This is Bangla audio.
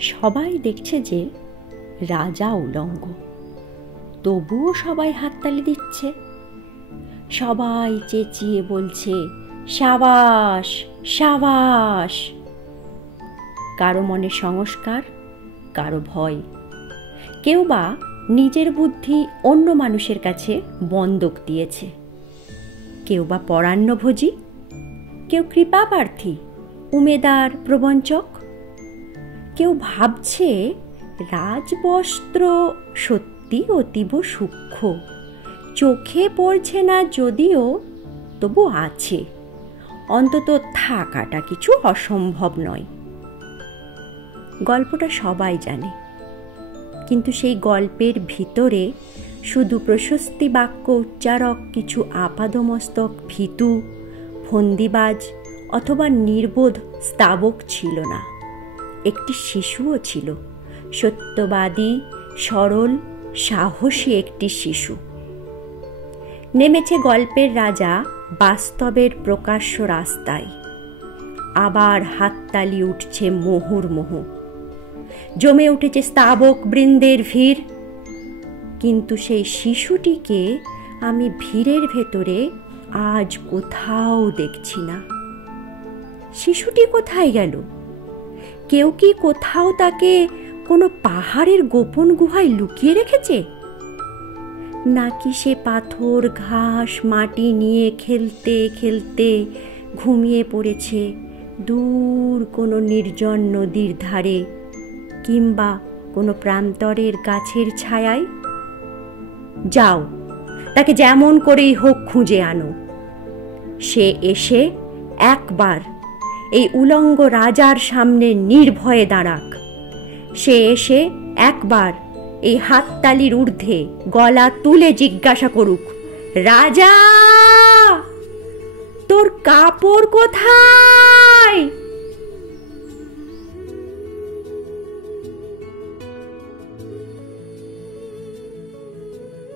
সবাই দেখছে যে রাজা উলঙ্গ, তবুও সবাই হাততালি দিচ্ছে। সবাই চেঁচিয়ে বলছে, সাবাস সাবাস। কারো মনে সংস্কার, কারো ভয়। কেউ বা নিজের বুদ্ধি অন্য মানুষের কাছে বন্ধক দিয়েছে, কেউ বা পরান্নভোজী, কেউ কৃপাপ্রার্থী, উমেদার প্রবঞ্চক। কেউ ভাবছে রাজবস্ত্র সত্যি অতীব সূক্ষ্ম, চোখে পড়ছে না যদিও তবু আছে, অন্তত থাকাটা কিছু অসম্ভব নয়। গল্পটা সবাই জানে, কিন্তু সেই গল্পের ভিতরে শুধু প্রশস্তি বাক্য উচ্চারক কিছু আপাদমস্তক ভীতু, ফন্দিবাজ অথবা নির্বোধ স্তাবক ছিল না। একটি শিশুও ছিল, সত্যবাদী, সরল, সাহসী একটি শিশু। নেমেছে গল্পের রাজা বাস্তবের প্রকাশ্য রাস্তায়। আবার হাততালি উঠছে মুহুর্মুহু, জমে উঠেছে স্তাবক বৃন্দের ভিড়। কিন্তু সেই শিশুটিকে আমি ভিড়ের ভেতরে আজ কোথাও দেখছি না। শিশুটি কোথায় গেল? কেউ কি কোথাও তাকে কোনো পাহাড়ের গোপন গুহায় লুকিয়ে রেখেছে? নাকি সে পাথর, ঘাস, মাটি নিয়ে খেলতে খেলতে ঘুমিয়ে পড়েছে দূর কোনো নির্জন নদীর ধারে কিংবা কোনো প্রান্তরের গাছের ছায়ায়? যাও, তাকে যেমন করেই হোক খুঁজে আনো। সে এসে একবার এই উলঙ্গ রাজার সামনে নির্ভয়ে দাঁড়াক। সে এসে একবার এই হাততালির ঊর্ধ্বে গলা তুলে জিজ্ঞাসা করুক, রাজা, তোর কাপড় কোথায়?